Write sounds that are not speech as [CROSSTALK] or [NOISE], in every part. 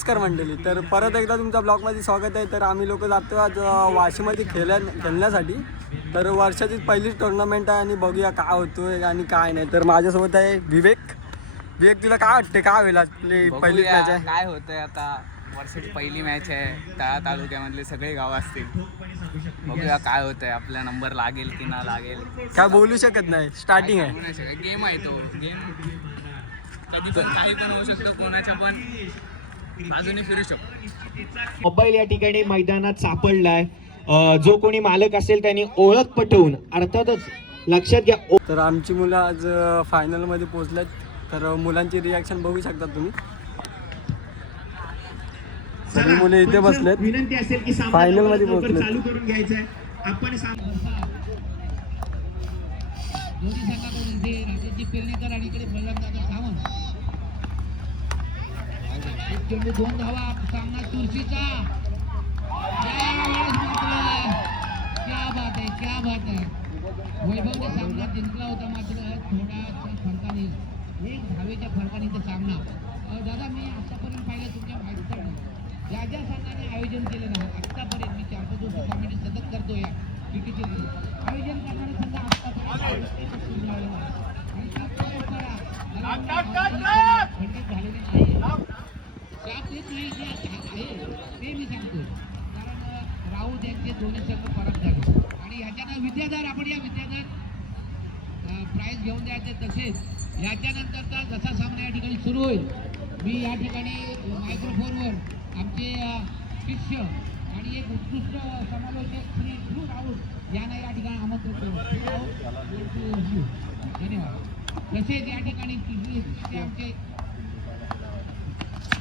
नमस्कार मंडळी. तर परत एकदा तुमच्या ब्लॉगमध्ये स्वागत आहे. तर आम्ही लोक जातो आज वाशीमध्ये खेळल्या खेळण्यासाठी. तर वर्षाची पहिलीच टुर्नामेंट आहे आणि बघूया काय होतोय आणि काय नाही. तर माझ्यासोबत आहे विवेक. विवेक तुला काय वाटते काय होईल आपली पहिलीच बघूया मॅच आहे? काय होतंय आता. वर्षाची पहिली मॅच आहे. तळा तालुक्यामधले सगळे गाव असतील. बघूया काय होतंय. आपला नंबर लागेल की ना लागेल. काय बोलू शकत नाही. स्टार्टिंग आहे. गेम आहे तो. गेम कधी पण काही पण होऊ शकतो. कोणाच्या पण बाजूने फिरू शकतो. मोबाईल या ठिकाणी मैदानात सापडलाय. जो कोणी मालक असेल त्यांनी ओळख पटवून अर्थातच लक्षात घ्या तर आमची मुलं आज फायनलमध्ये पोहोचलेत तर मुलांची रिॲक्शन बघू शकता तुम्ही. सगळी मुले इथे बसलेत. विनंती असेल की Final मध्ये. चालू करून घ्यायचा आहे आपण साम- दोन्ही संघाकडून इथे राजेशजी पेरणेकर आणि इकडे बलरामदादा सावंत एक चेंडू दोन धावा. सामना मात्र. क्या बात आहे क्या बात आहे वैभवने सामना जिंकला होता मात्र थोड्याशा फरकाने. एक धावेच्या फरकाने तो सामना. दादा मी आतापर्यंत पाहिलं तुमच्या माहितीकडनं ज्या ज्या संघाने आयोजन केलं ना आत्तापर्यंत मी चार पाच दिवस कॉमेडी सतत करतो या क्रिकेटचे आयोजन करणारा संघ आत्तापर्यंत. आणि खंडित झालेली नाही त्यात येत नाही जे आहे ते मी सांगतो कारण अं, राऊत यांचे दोन्ही संघ परत झाले आणि ह्याच्यानं विद्याधर आपण या विद्याधर प्राईज घेऊन द्यायचे तसेच याच्यानंतरचा जसा सामना या ठिकाणी सुरू होईल मी या ठिकाणी मायक्रोफोनवर आमचे शिष्य आणि एक उत्कृष्ट समालोचक श्री ध्रुव राऊत यांना या ठिकाणी आमंत्रित करू धन्यवाद तसेच या ठिकाणी आमचे सल्लागार, आमचे राजनीतिवादी आपले दाखवणे तर आपले सर्व त्यांचे काम करतात. अं, विद्याधर उर्फ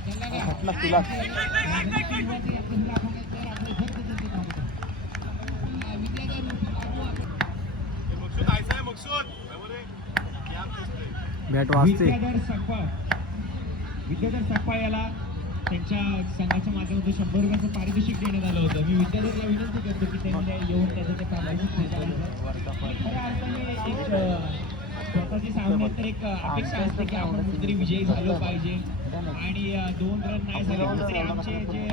बॅट वाजते. विद्याधर सकपाळ याला त्यांच्या संघाच्या माध्यमातून शंभर रुपयाचं पारितोषिक देण्यात आलं होतं. मी विद्याधरला विनंती करतो की त्यांनी त्या येऊन त्याचं ते पारितोषिक स्वीकारावं. खऱ्या अर्थाने एक अं, स्वतःची सामन्यात तर एक अपेक्षा असते की आपण कुठेतरी विजयी झालो पाहिजे. आणि दोन रन नाही झाले तरी आमचे जे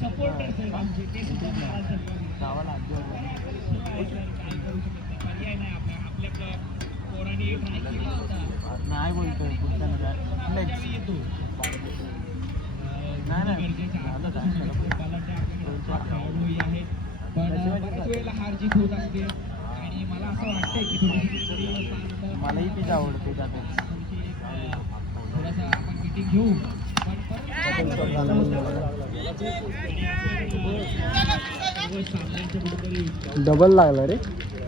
सपोर्टर्स आहेत आमचे ते सुद्धा. काय करू शकत नाही. पर्याय नाही आपल्या आपल्या पोरांनी ट्राय केला होता. नाही बोलतोय येतो. नाही, नाही. गरजेचं आहे. बलाढ्य आपल्याकडे खेळाडूही आहेत. पण बऱ्याच वेळेला हार जीत होत असते. मलाही तीच आवडते डबल लागला रे.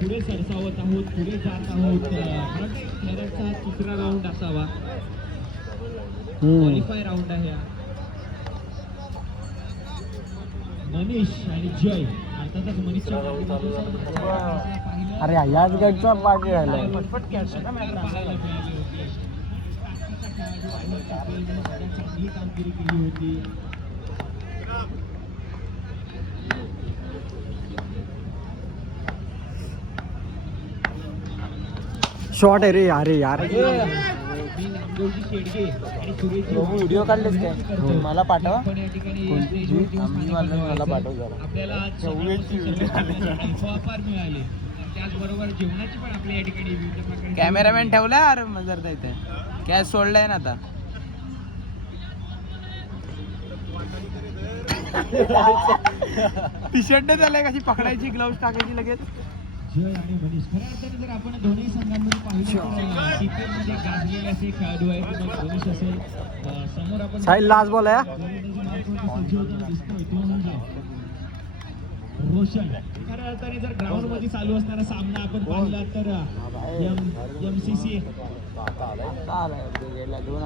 पुढे सरसावत आहोत पुढे जात आहोत. खेळाचा तिसरा राऊंड असावा. क्वालिफाय राऊंड आहे हा. मनीष आणि जय. अर्थातच मनीषच्या माध्यमातून पाहिलं अरे याच गडचा पाठी राहिलाय पटपट पाहायला मिळाली होती टाकीचा खेळाडू आहे, त्याने सुद्धा चांगली कामगिरी केली होती शॉर्ट आहे रे अरे यार मी नामदेवजी शेडगे आणि सुरेशजी व्हिडिओ काढलेस काय? करतो. मला पाठवा. मला-. पाठव जरा. कॅमेरामॅन ठेवला अरे मजर इथे कॅश सोडलाय ना आता टी शर्ट झालाय कशी पकडायची ग्लव्स टाकायची लगेच जय आणि मनीष. खऱ्या अर्थाने जर आपण दोन्ही संघांमध्ये पाहिलं मध्ये गाजलेले असे खेळाडू आहेत. मनीष असेल समोर आपण साहिल लास्ट बॉल आहे दिसतोय तो म्हणजे रोशन. खऱ्या अर्थाने जर ग्राउंडमध्ये चालू असणारा सामना आपण पाहिला तर एम एम सी सी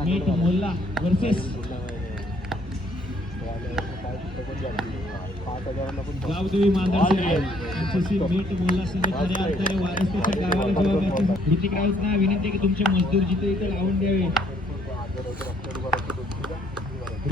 मेट मोल्ला वर्सेस गावदेवी एमसीसी मीट मोल्ला संघ खऱ्या अर्थाने वारसतेच्या गावाला जेव्हा ऋतिक राऊतना विनंती की तुमचे मजदूर जिथे इथे लावून द्यावे [LAUGHS]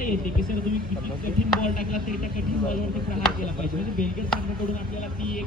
येते की सर तुम्ही कठीण बॉल टाकला तरी त्या कठीण बॉलवरती प्रहार केला पाहिजे. म्हणजे बेलगेट संघाकडून आपल्याला ती एक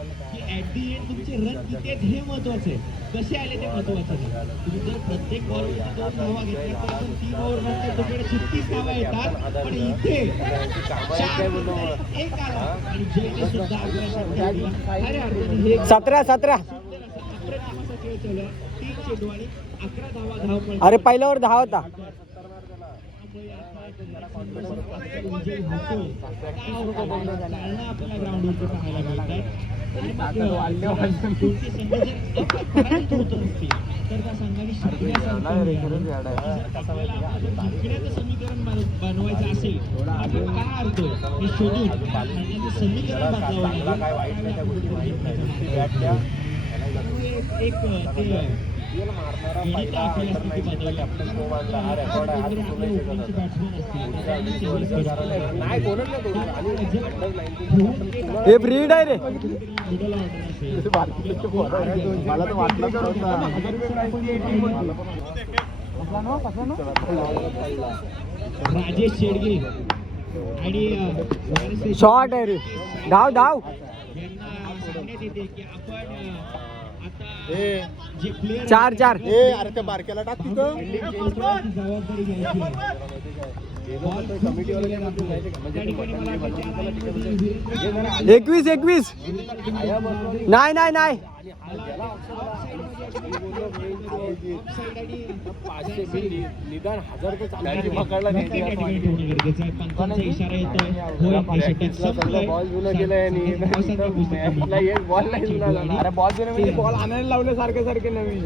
ऍट दी एंड तुमचे रन किती आहेत हे महत्वाचं. आहे कसे आले ते महत्वाचं? नाही तुम्ही जर प्रत्येक बॉल दोन धावा घेतल्या तर पण तीन ओव्हर नंतर तुमच्याकडे छत्तीस धावा येतात. पण इथे एक आला. आणि जयने सुद्धा सतरा सतरा खेळ. तीन चेंडू आणि अकरा धावा धावपळ अरे पहिल्यावर दहा होता. विजय होतोय. काय चालना आपल्याला ग्राउंडवरती पाहायला मिळतात आणि एक ते तर तर हे ते. हे ब्रीड आहे रे. Middle order असेल. राजेश शेडगे आणि शॉर्ट आहे रे. धाव धाव. आपण चार चार. गेलेले राहतो. त्या ठिकाणी मला वाटतं की आता वीरेंद्र एकवीस एकवीस. नाही नाही नाही. बॉल दिले म्हणजे बॉल आणायला लावले सारखे सारखे नवीन.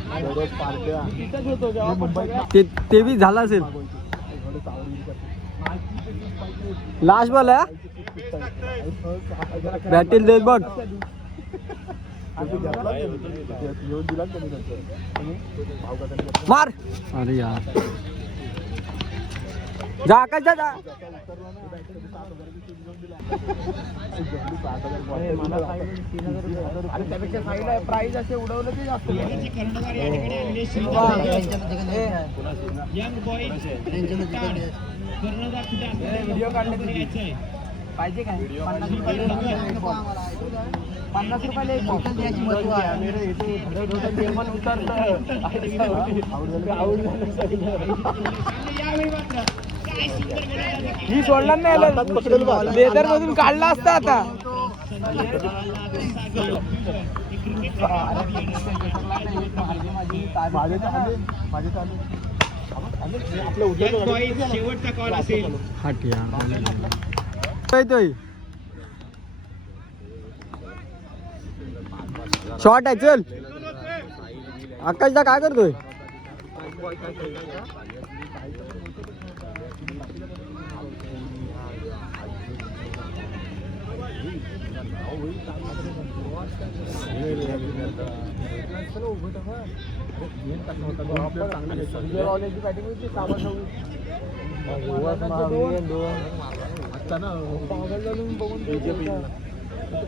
ते बी झालं असेल. लास्ट बॉल आहे बॅटिल देत बघ मार. अरे यार. जा आकाश जा जा. त्यापेक्षा साईडला असे उडवलं की जास्त व्हिडिओ काढले पाहिजे काय? पन्नास रुपयाला एक बॉटल द्यायची महत्त्व यावेळी ही सोडला नाही लेदर मधून काढला असता आता. शेवटचा कॉल असेल शॉर्ट आहे चल. आकाशदा काय करतोय?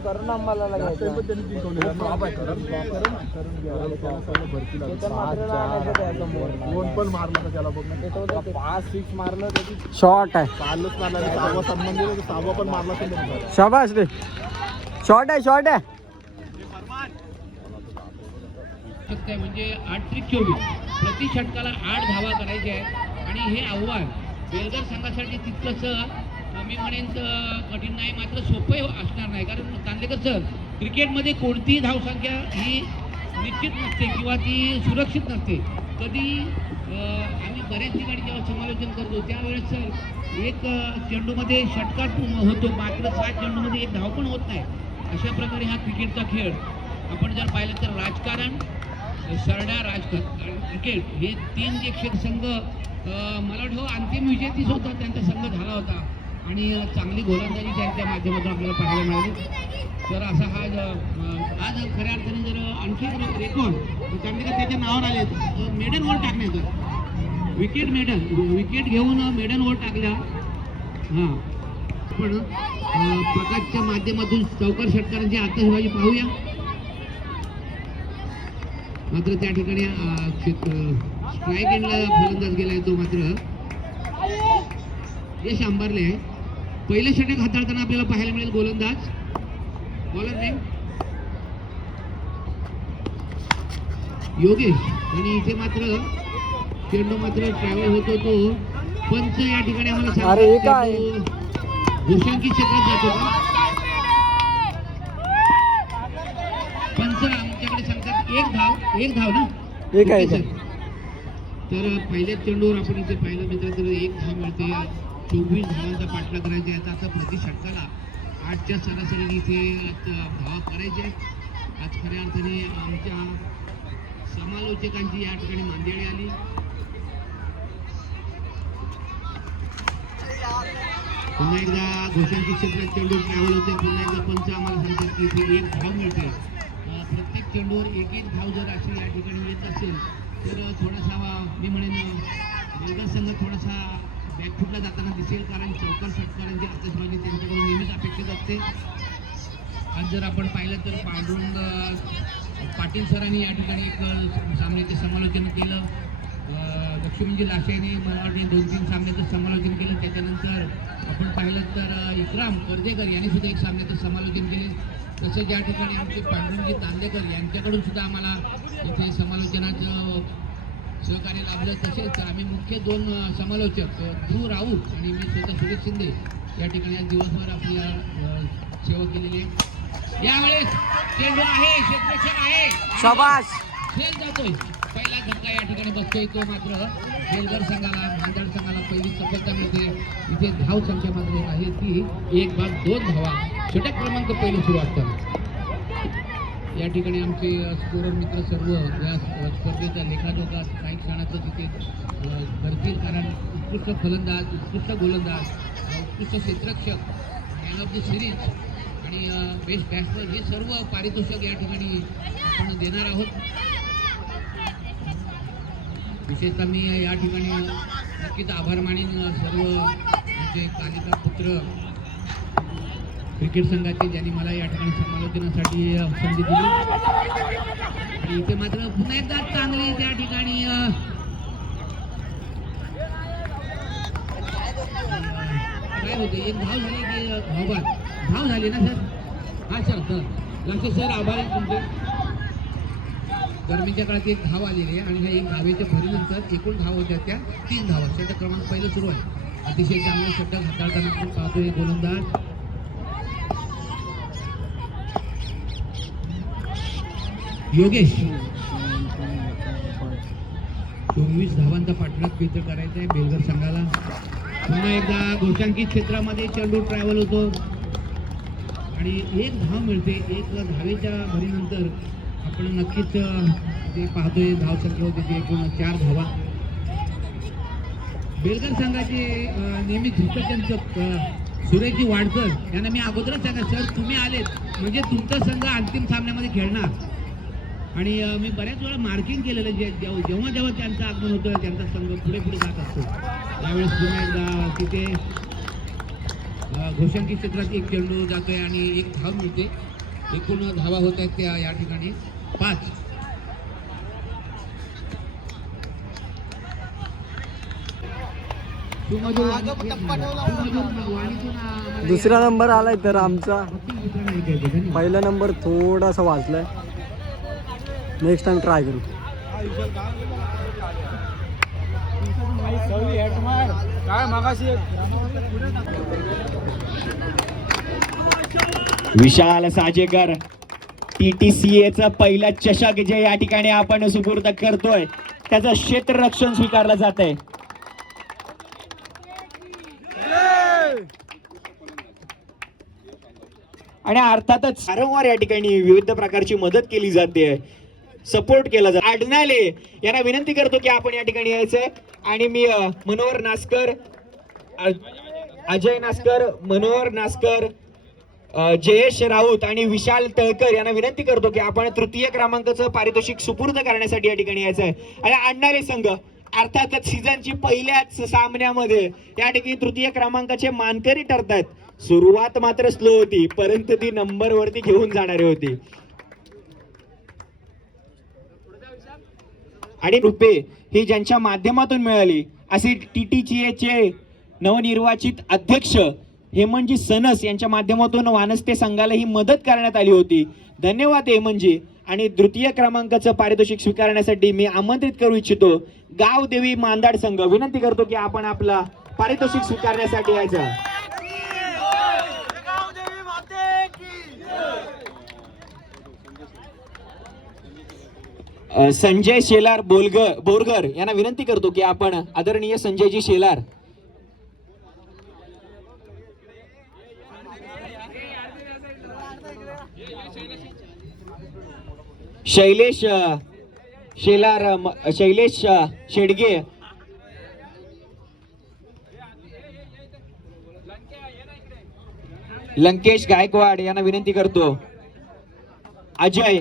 करून आम्हाला पाच सिक्स मारलं शॉर्ट आहे कालच मारला सहावा पण मारला शबाश रे. शॉर्ट आहे शॉर्ट आहे. आहे म्हणजे आठ त्रिक चोवीस. प्रति षटकाला आठ धावा करायचे आहे आणि हे आव्हान बेलगर संघासाठी तितकंच मी म्हणेन तर कठीण नाही मात्र सोपं असणार नाही. कारण कांदेकर सर क्रिकेटमध्ये कोणतीही धावसंख्या ही निश्चित नसते किंवा ती सुरक्षित नसते. कधी आम्ही बऱ्याच ठिकाणी जेव्हा समालोचन करतो त्यावेळेस सर एक चेंडूमध्ये षटकार होतो. मात्र सात चेंडूमध्ये एक धाव पण होत नाही. अशा प्रकारे हा क्रिकेटचा खेळ आपण जर पाहिलं तर राजकारण सरडा राजकारण क्रिकेट हे तीन जे क्षेत्र संघ मला वाटतं हो, अंतिम विजेतीच होता त्यांचा संघ झाला होता. आणि चांगली गोलंदाजी त्यांच्या माध्यमातून आपल्याला पाहायला मिळाली. तर असा हा ज- आज खऱ्या अर्थाने जर आणखी एक रेकॉर्ड त्यामध्ये त्याच्या नावावर आले मेडन वर टाकण्याचं विकेट मेडन विकेट घेऊन मेडन वर टाकल्या हां. पण प्रकाशच्या माध्यमातून चौकार षटकारांची आतषबाजी पाहूया. मात्र त्या ठिकाणी स्ट्राईक एंडला फलंदाज गेलाय तो मात्र. यश अंबारले आहे. पहिलं षटक हाताळताना आपल्याला पाहायला मिळेल गोलंदाज. बॉलर नेम योगेश आणि इथे मात्र चेंडू मात्र ट्रॅव्हल होतो तो. पंच या ठिकाणी आम्हाला सांगतात भूषणकी क्षेत्रात जातो पंच आमच्याकडे सांगतात एक धाव एक धाव ना? एक आहे, सर. तर पहिल्या चेंडूवर आपण इथे पाहिलं मित्र तर एक धाव मिळते. चोवीस धावांचा पाठला करायचा याचा आता प्रति षटकाला आठच्या सरासरीने इथे धावा करायचे आज खऱ्या अर्थाने आमच्या समालोचकांची या ठिकाणी मांदियाळी आली. पुन्हा एकदा घोषणकी क्षेत्रात चेंडू ट्रॅव्हल होते पुन्हा एकदा पंच आम्हाला सांगतात की इथे एक धाव मिळते. प्रत्येक चेंडूवर एक एक धाव जर अशी या ठिकाणी येत असेल तर थोडासा मी म्हणेन बेलगाव संघ थोडासा बॅकफुटला जाताना दिसेल कारण चौकार षटकारांची आतषबाजी त्यांच्याकडून नेहमीच अपेक्षित असते. आज जर आपण पाहिलं तर पांडुरंग पाटील सरांनी या ठिकाणी एक सामन्याचे समालोचन केलं. लक्ष्मीजी लाशेने मला वाटते दोन तीन सामन्याचं समालोचन केलं. त्याच्यानंतर आपण पाहिलं तर इक्राम कर्देकर यांनी सुद्धा एक सामन्याचं समालोचन केले. तसंच या ठिकाणी आमचे पांडुरंगजी तांदेकर यांच्याकडून सुद्धा आम्हाला इथे समालोचनाचं सहकार्य लाभलं. तसेच आम्ही मुख्य दोन समालोचक ध्रुव राऊत आणि मी स्वतः सुरेश शिंदे या ठिकाणी आज दिवसभर आपली सेवा केलेली आहे यावेळेस चेंडू आहे क्षेत्ररक्षण आहे. जातोय. पहिला धक्का या ठिकाणी बसतोय तो मात्र बेलगर संघाला मांजर संघाला पहिली सफलता मिळते. इथे धाव संख्या मात्र आहे ती एक बाद दोन धावा. षटक क्रमांक पहिले सुरू असताना या ठिकाणी आमचे स्कोरर मित्र सर्व या स्पर्धेच्या लेखाजोखात काही क्षणाचं तिथे भरतील करतील कारण उत्कृष्ट फलंदाज उत्कृष्ट गोलंदाज उत्कृष्ट क्षेत्रक्षक मॅन ऑफ द सिरीज आणि बेस्ट बॅट्समन हे सर्व पारितोषिक या ठिकाणी आपण देणार आहोत. विशेषतः मी या ठिकाणी नक्कीच आभार मानेन सर्व आमचे कालिका पुत्र क्रिकेट संघाचे ज्यांनी मला या ठिकाणी समालोचनासाठी संधी दिली. आणि इथे मात्र पुन्हा एकदा चांगली त्या ठिकाणी काय होते एक धाव झाली की धावबाद. धाव झाली ना सर? हा सर सर लक्ष सर आभार आहे तुमचे. गरमीच्या काळात एक धाव आलेली आहे आणि ह्या एक धावेच्या भरीनंतर एकूण धाव होत्या त्या तीन धावा. षटक क्रमांक पहिलं सुरू आहे. अतिशय चांगलं षटक हाताळताना आपण पाहतोय गोलंदाज. योगेश. चोवीस धावांचा पाठलाग पेच करायचा आहे बेलगर संघाला. पुन्हा एकदा घोषांकित क्षेत्रामध्ये चेंडू ट्रॅव्हल होतो. आणि एक धाव मिळते. एक धावेच्या भरीनंतर आपण नक्कीच अं, ते पाहतोय धाव संख्या होते ते एकूण चार धावा. बेलकर संघाचे नेहमी धृष्टचंचक अं, वाडकर यांना मी अगोदरच सांगा सर तुम्ही आलेत. म्हणजे तुमचा संघ अंतिम सामन्यामध्ये खेळणार. आणि मी बऱ्याच वेळा मार्किंग केलेलं जे जेव्हा जेव्हा त्यांचं आगमन होतं त्यांचा संघ पुढे पुढे जात असतो. त्यावेळेस पुन्हा एकदा तिथे घोषणकी क्षेत्रात एक चेंडू जातोय आणि एक धाव मिळते. एकूण धावा होत आहेत त्या या ठिकाणी. पाच. आम्हाला दुसरा नंबर आलाय तर आमचा. पहिला नंबर थोडासा वाचलाय. नेक्स्ट टाइम ट्राय करू. Vishal Sajekar. T T C एचा पहिला चषक जे या ठिकाणी आपण सुपूर्द करतोय. त्याचं क्षेत्ररक्षण स्वीकारलं जात आहे आणि अर्थातच वारंवार या ठिकाणी विविध प्रकारची मदत केली जाते. सपोर्ट केला जातो. आडनाले यांना विनंती करतो की आपण या ठिकाणी यायचंय आणि मी मनोहर नास्कर अजय नास्कर मनोहर नास्कर जयेश राऊत आणि विशाल तळकर यांना विनंती करतो की आपण तृतीय क्रमांकाचं पारितोषिक सुपूर्द करण्यासाठी या ठिकाणी यायचं आहे आणि अण्णारे संघ अर्थातच सीझनची पहिल्याच सामन्यामध्ये या ठिकाणी तृतीय क्रमांकाचे मानकरी ठरतात सुरुवात मात्र स्लो होती परंतु ती नंबर वरती घेऊन जाणारी होती. आणि रुपे ही ज्यांच्या माध्यमातून मिळाली असे टीटीची चे नवनिर्वाचित अध्यक्ष हेमनजी म्हणजे सनस यांच्या माध्यमातून वानस्ते संघाला ही मदत करण्यात आली होती. धन्यवाद हेमनजी म्हणजे. आणि तृतीय क्रमांकाचं पारितोषिक स्वीकारण्यासाठी मी आमंत्रित करू इच्छितो. गावदेवी मांदाड संघ. विनंती करतो की आपण आपला पारितोषिक स्वीकारण्यासाठी यायचं. संजय शेलार बोलगर बोरगर यांना विनंती करतो की आपण आदरणीय संजयजी शेलार शैलेश शेलार शैलेश शेडगे. लंकेश गायकवाड यांना विनंती करतो. अजय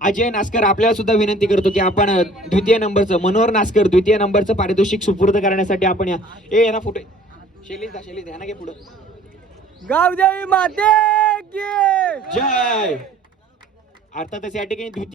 अजय नास्कर आपल्याला सुद्धा विनंती करतो की आपण द्वितीय नंबरचं मनोहर नास्कर द्वितीय नंबरचं पारितोषिक सुपूर्द करण्यासाठी आपण या ए यांना फोटो. शैलीश दा शैलीश यांना घे पुढं. गावदेवी माते की! जय! अर्थातच या ठिकाणी द्वितीय